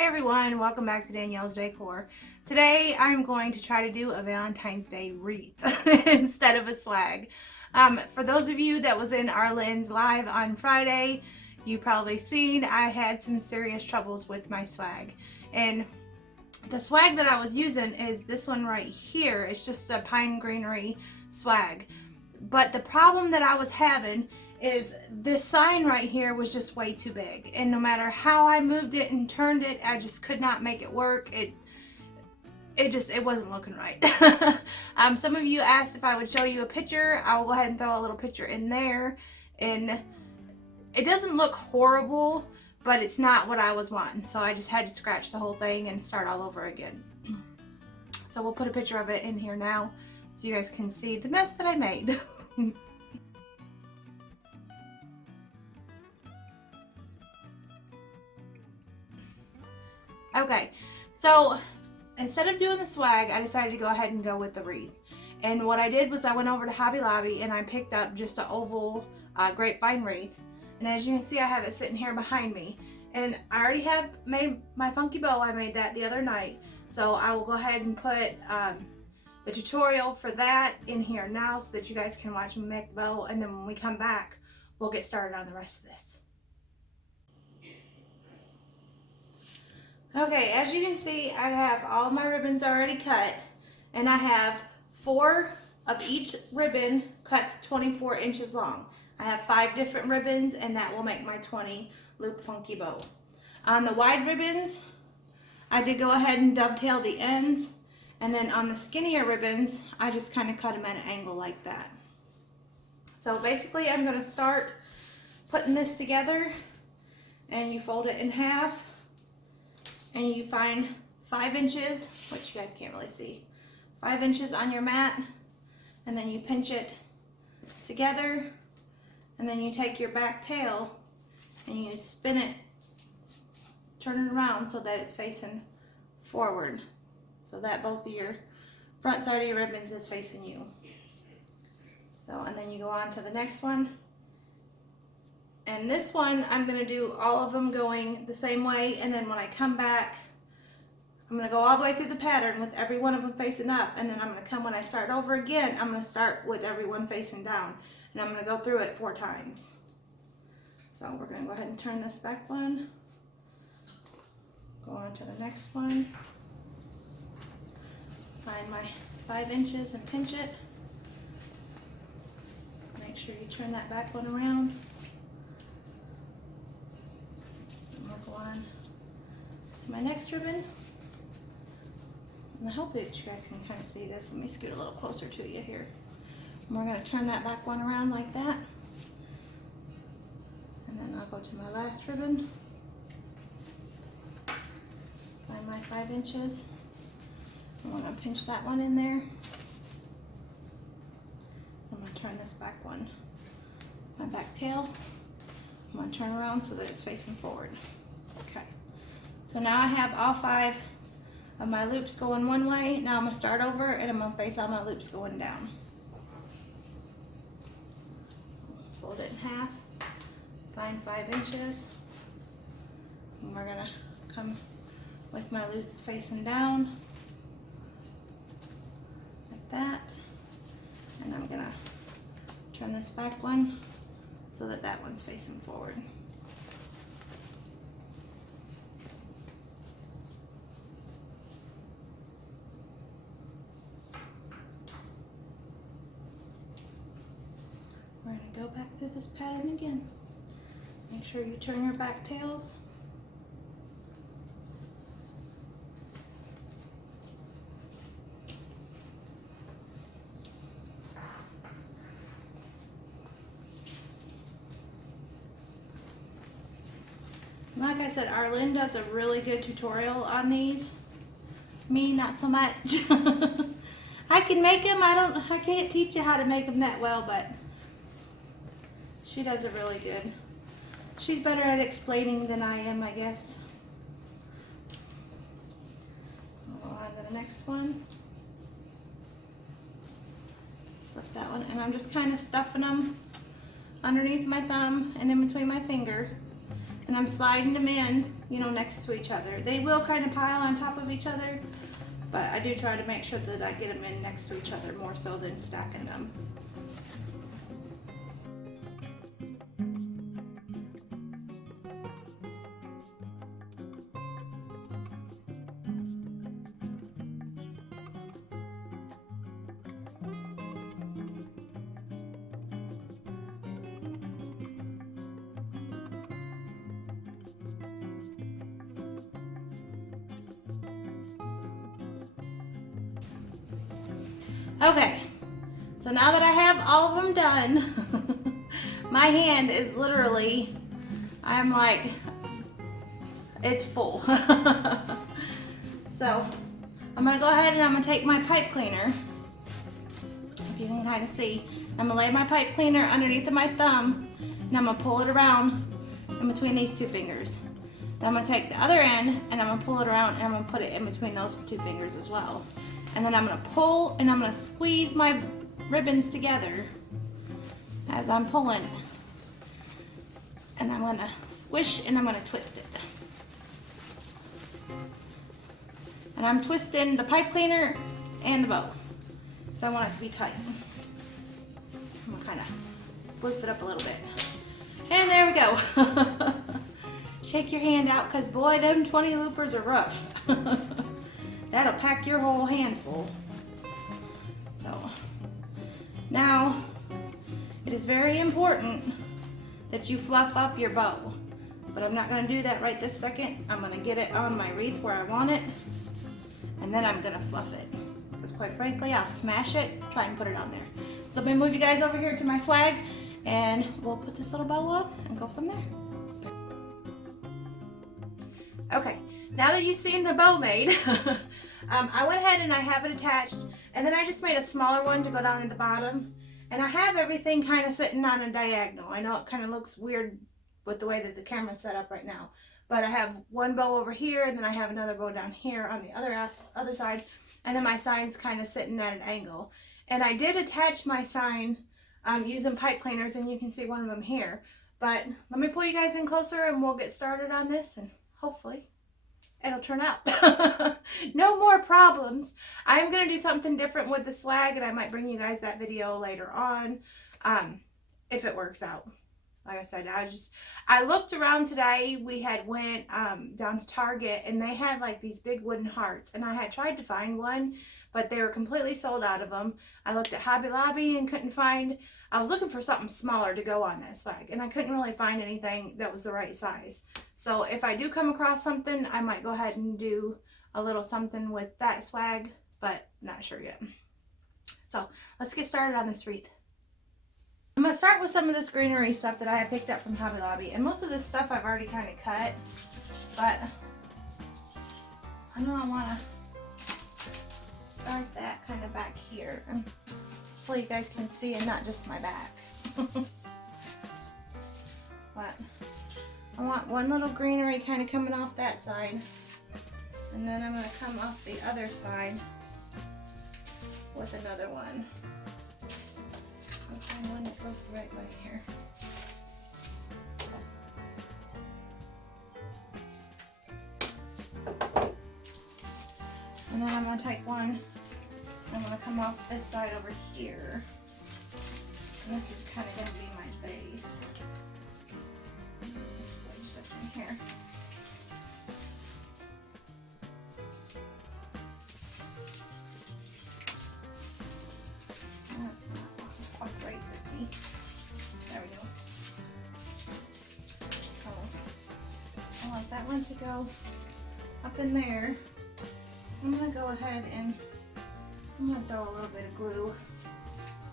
Hey everyone, welcome back to Danielle's Decor. Today I'm going to try to do a Valentine's Day wreath instead of a swag. For those of you that was in Arlynn's live on Friday, you probably seen I had some serious troubles with my swag. And the swag that I was using is this one right here. It's just a pine greenery swag. But the problem that I was having is this sign right here was just way too big, and no matter how I moved it and turned it, I just could not make it work. It wasn't looking right. Some of you asked if I would show you a picture. I will go ahead and throw a little picture in there, and it doesn't look horrible, but it's not what I was wanting, so I just had to scratch the whole thing and start all over again. So we'll put a picture of it in here now so you guys can see the mess that I made. Okay, so instead of doing the swag, I decided to go ahead and go with the wreath. And what I did was I went over to Hobby Lobby and I picked up just an oval grapevine wreath. And as you can see, I have it sitting here behind me. And I already have made my funky bow. I made that the other night. So I will go ahead and put the tutorial for that in here now so that you guys can watch me make the bow. And then when we come back, we'll get started on the rest of this. Okay, as you can see, I have all my ribbons already cut, and I have 4 of each ribbon cut to 24 inches long. I have 5 different ribbons, and that will make my 20 loop funky bow. On the wide ribbons, I did go ahead and dovetail the ends, and then on the skinnier ribbons, I just kind of cut them at an angle like that. So basically, I'm going to start putting this together, and you fold it in half. And you find 5 inches, which you guys can't really see, 5 inches on your mat, and then you pinch it together, and then you take your back tail and you spin it, turn it around so that it's facing forward, so that both of your front side of your ribbons is facing you. So, and then you go on to the next one. And this one, I'm going to do all of them going the same way, and then when I come back, I'm going to go all the way through the pattern with every one of them facing up, and then I'm going to come, when I start over again, I'm going to start with every one facing down, and I'm going to go through it 4 times. So we're going to go ahead and turn this back one, go on to the next one, find my 5 inches and pinch it, make sure you turn that back one around. Go on to my next ribbon, and I hope that you guys can kind of see this. Let me scoot a little closer to you here. And we're going to turn that back one around like that, and then I'll go to my last ribbon, find my 5 inches, and I'm going to pinch that one in there. I'm going to turn this back one, my back tail, I'm going to turn around so that it's facing forward. Okay, so now I have all 5 of my loops going one way. Now I'm going to start over, and I'm going to face all my loops going down. Fold it in half, find 5 inches, and we're going to come with my loop facing down like that, and I'm going to turn this back one so that that one's facing forward. We're going to go back through this pattern again. Make sure you turn your back tails. Like I said, Arlynn does a really good tutorial on these. Me, not so much. I can make them. I can't teach you how to make them that well, but she does it really good. She's better at explaining than I am, I guess. I'll go on to the next one. Slip that one, and I'm just kind of stuffing them underneath my thumb and in between my finger. And I'm sliding them in, you know, next to each other. They will kind of pile on top of each other, but I do try to make sure that I get them in next to each other more so than stacking them. Okay, so now that I have all of them done, my hand is literally, I'm like, it's full. So I'm gonna go ahead and I'm gonna take my pipe cleaner, if you can kind of see. I'm gonna lay my pipe cleaner underneath of my thumb, and I'm gonna pull it around in between these two fingers. Then I'm gonna take the other end and I'm gonna pull it around and I'm gonna put it in between those two fingers as well. And then I'm gonna pull and I'm gonna squeeze my ribbons together as I'm pulling. And I'm gonna squish and I'm gonna twist it. And I'm twisting the pipe cleaner and the bow. So I want it to be tight. I'm gonna kind of lift it up a little bit. And there we go. Shake your hand out, because boy, them 20 loopers are rough. That'll pack your whole handful. So now it is very important that you fluff up your bow, but I'm not going to do that right this second. I'm going to get it on my wreath where I want it, and then I'm going to fluff it, because quite frankly I'll smash it, try and put it on there. So I'm going to move you guys over here to my swag, and we'll put this little bow on and go from there. Okay, now that you've seen the bow made, I went ahead and I have it attached, and then I just made a smaller one to go down at the bottom, and I have everything kind of sitting on a diagonal. I know it kind of looks weird with the way that the camera's set up right now, but I have one bow over here, and then I have another bow down here on the other side, and then my sign's kind of sitting at an angle. And I did attach my sign using pipe cleaners, and you can see one of them here. But let me pull you guys in closer and we'll get started on this, and hopefully it'll turn out. No more problems. I'm going to do something different with the swag, and I might bring you guys that video later on if it works out. Like I said, I looked around today. We had went down to Target, and they had like these big wooden hearts, and I had tried to find one, but they were completely sold out of them. I looked at Hobby Lobby and couldn't find. I was looking for something smaller to go on that swag, and I couldn't really find anything that was the right size. So if I do come across something, I might go ahead and do a little something with that swag, but not sure yet. So let's get started on this wreath. I'm going to start with some of this Greenery stuff that I have picked up from Hobby Lobby. And most of this stuff I've already kind of cut, but I know I want to start that kind of back here. And hopefully you guys can see, and not just my back. But I want one little Greenery kind of coming off that side. And then I'm going to come off the other side with another one. I'll find one that goes the right way here. And then I'm going to take one, I'm going to come off this side over here. And this is kind of going to be my base. Just place it in here. That one to go up in there. I'm going to go ahead and I'm going to throw a little bit of glue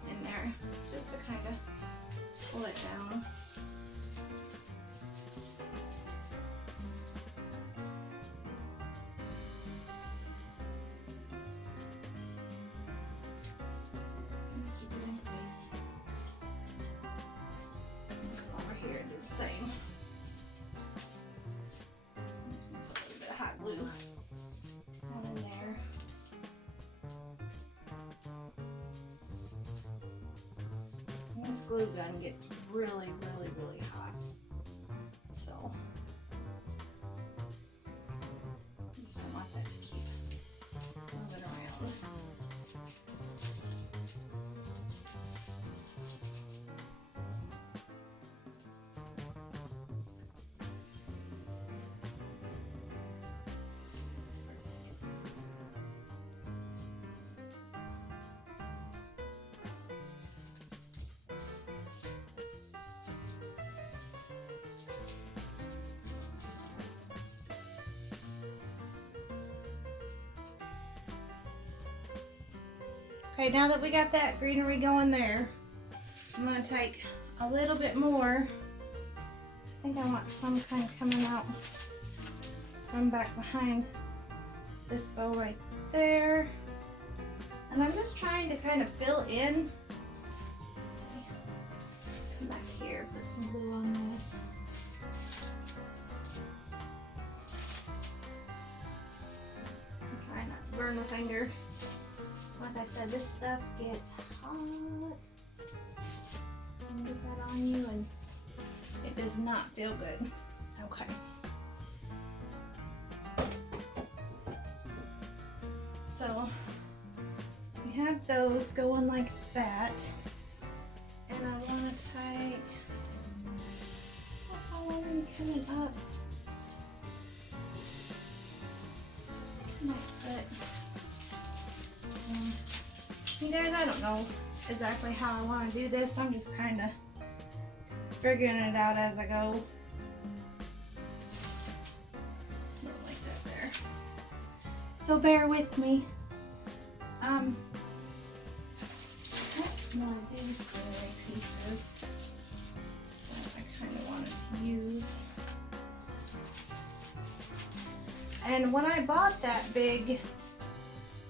in there just to kind of pull it down. Keep it in place. Come over here and do the same. Glue down in there. And this glue gun gets really hot. So Just don't want that to keep moving around. Okay, now that we got that greenery going there, I'm going to take a little bit more. I think I want some kind of coming out from back behind this bow right there. And I'm just trying to kind of fill in. Come back here, put some glue on this. I'm trying not to burn my finger. Like I said, this stuff gets hot. Get that on you and it does not feel good. Okay. So we have those going like that. And I want to take, how long are you coming up? My foot. See there, I don't know exactly how I want to do this. I'm just kind of figuring it out as I go. Not like that there. So bear with me. I have some more of these greenery pieces that I kind of wanted to use. And when I bought that big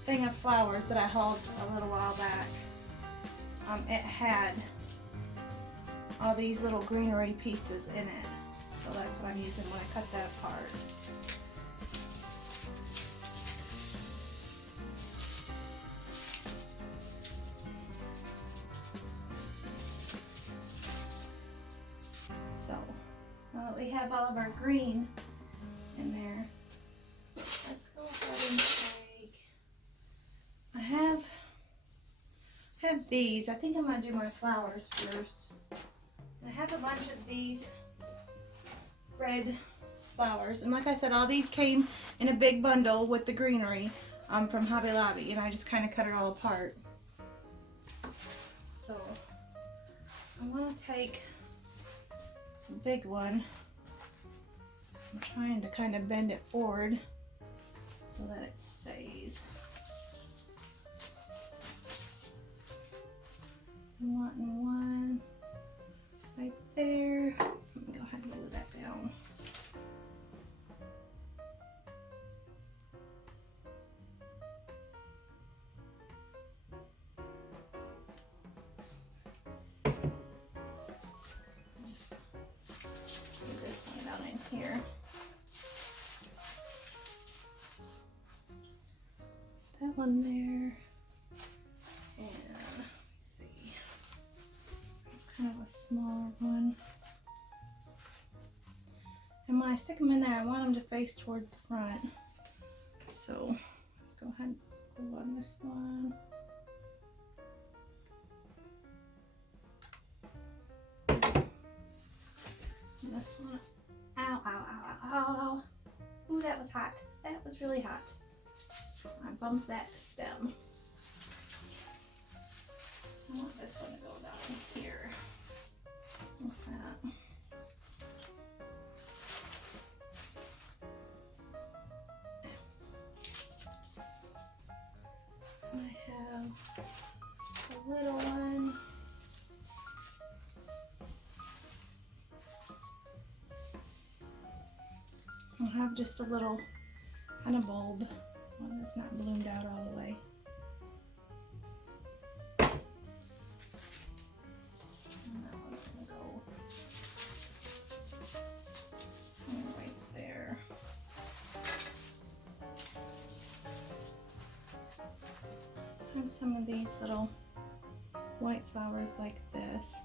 thing of flowers that I hauled a little while back, it had all these little greenery pieces in it. So that's what I'm using when I cut that apart. So now that we have all of our green in there, let's go ahead and take, I have these. I think I'm going to do my flowers first. I have a bunch of these red flowers, and like I said, all these came in a big bundle with the greenery from Hobby Lobby, and I just kind of cut it all apart. So I want to take a big one. I'm trying to kind of bend it forward so that it stays. I'm wanting one right there. Let me go ahead and glue that down. Just put this one down in here. That one there. Kind of a smaller one. And when I stick them in there, I want them to face towards the front. So let's go ahead and glue on this one. And this one. Ow, ow, ow, ow, ow. Ooh, that was hot. That was really hot. I bumped that stem. I want this one to go down here. Like that. I have a little one. I'll have just a little kind of bulb, one that's not bloomed out all the way. Some of these little white flowers like this.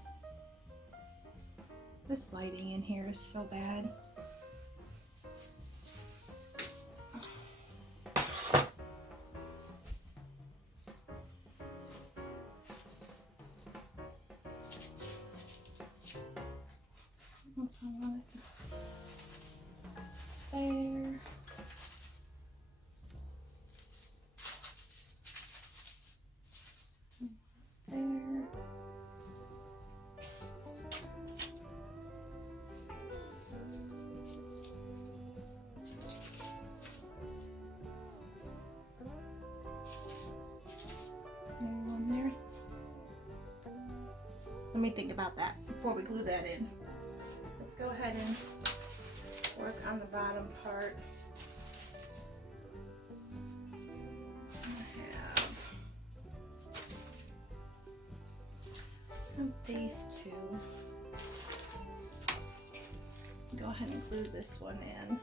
This lighting in here is so bad. me think about that before we glue that in. Let's go ahead and work on the bottom part. I have these two. Go ahead and glue this one in.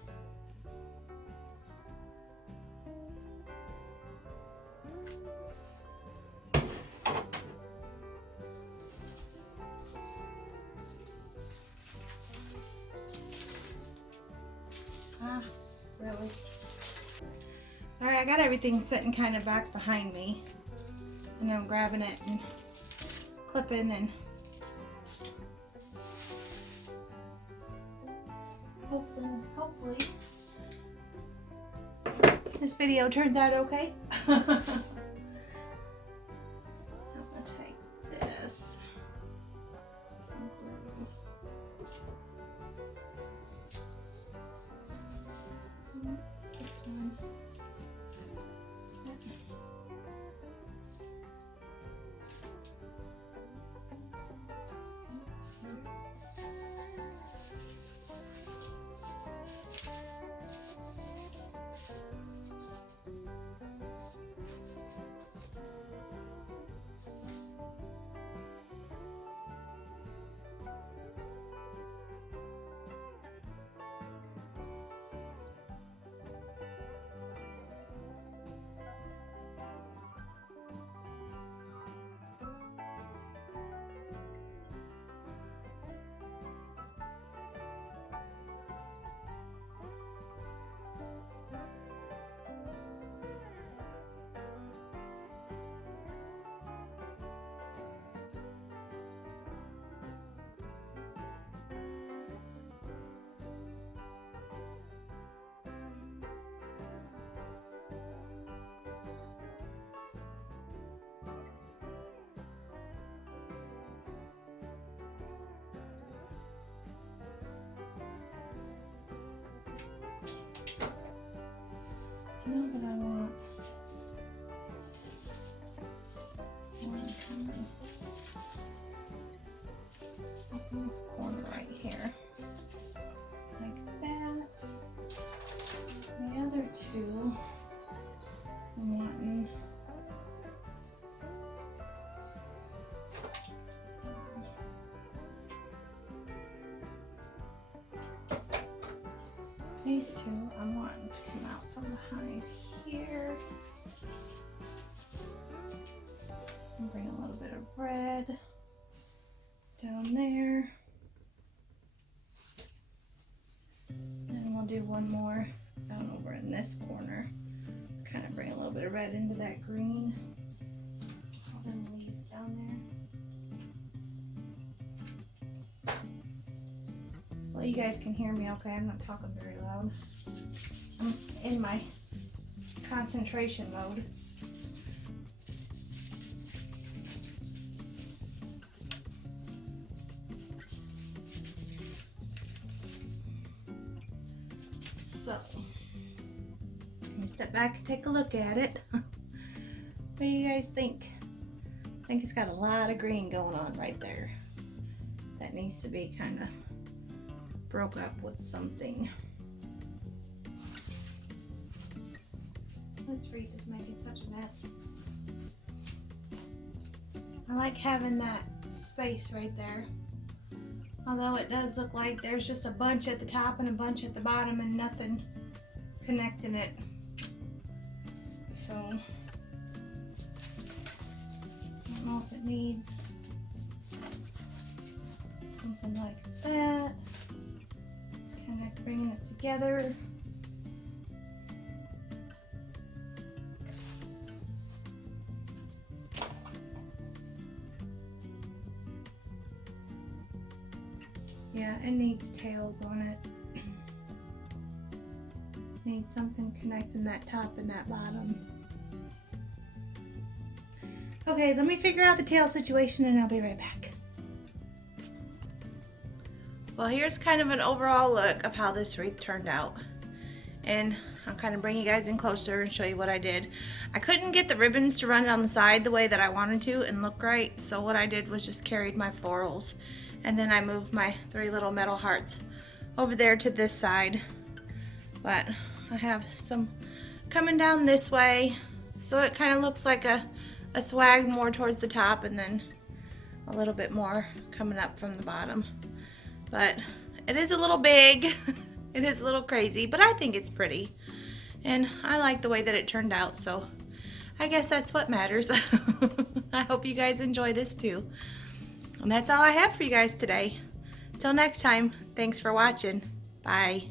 Really? Alright, I got everything sitting kind of back behind me, and I'm grabbing it and clipping, and hopefully this video turns out okay. I'm gonna take this. Some glue. This one. This one. Now that I want one coming up in this corner right here, like that. The other two, I'm wanting these two, I'm wanting to come out from behind here and bring a little bit of red down there, and we'll do one more down over in this corner, kind of bring a little bit of red into that green, all them leaves down there. Well, you guys can hear me okay, I'm not talking very loud. I'm in my concentration mode. So, let me step back and take a look at it. What do you guys think? I think it's got a lot of green going on right there. That needs to be kind of broke up with something. This wreath is making such a mess. I like having that space right there. Although it does look like there's just a bunch at the top and a bunch at the bottom and nothing connecting it. So, I don't know if it needs something like that. Kind of bringing it together. Yeah, it needs tails on it. Needs something connecting that top and that bottom. Okay, let me figure out the tail situation and I'll be right back. Well, here's kind of an overall look of how this wreath turned out. And I'll kind of bring you guys in closer and show you what I did. I couldn't get the ribbons to run down the side the way that I wanted to and look right, so what I did was just carried my florals, and then I moved my 3 little metal hearts over there to this side. But I have some coming down this way, so it kind of looks like a swag more towards the top, and then a little bit more coming up from the bottom. But it is a little big. It is a little crazy, but I think it's pretty. And I like the way that it turned out, so I guess that's what matters. I hope you guys enjoy this too. And that's all I have for you guys today. Till next time, thanks for watching. Bye.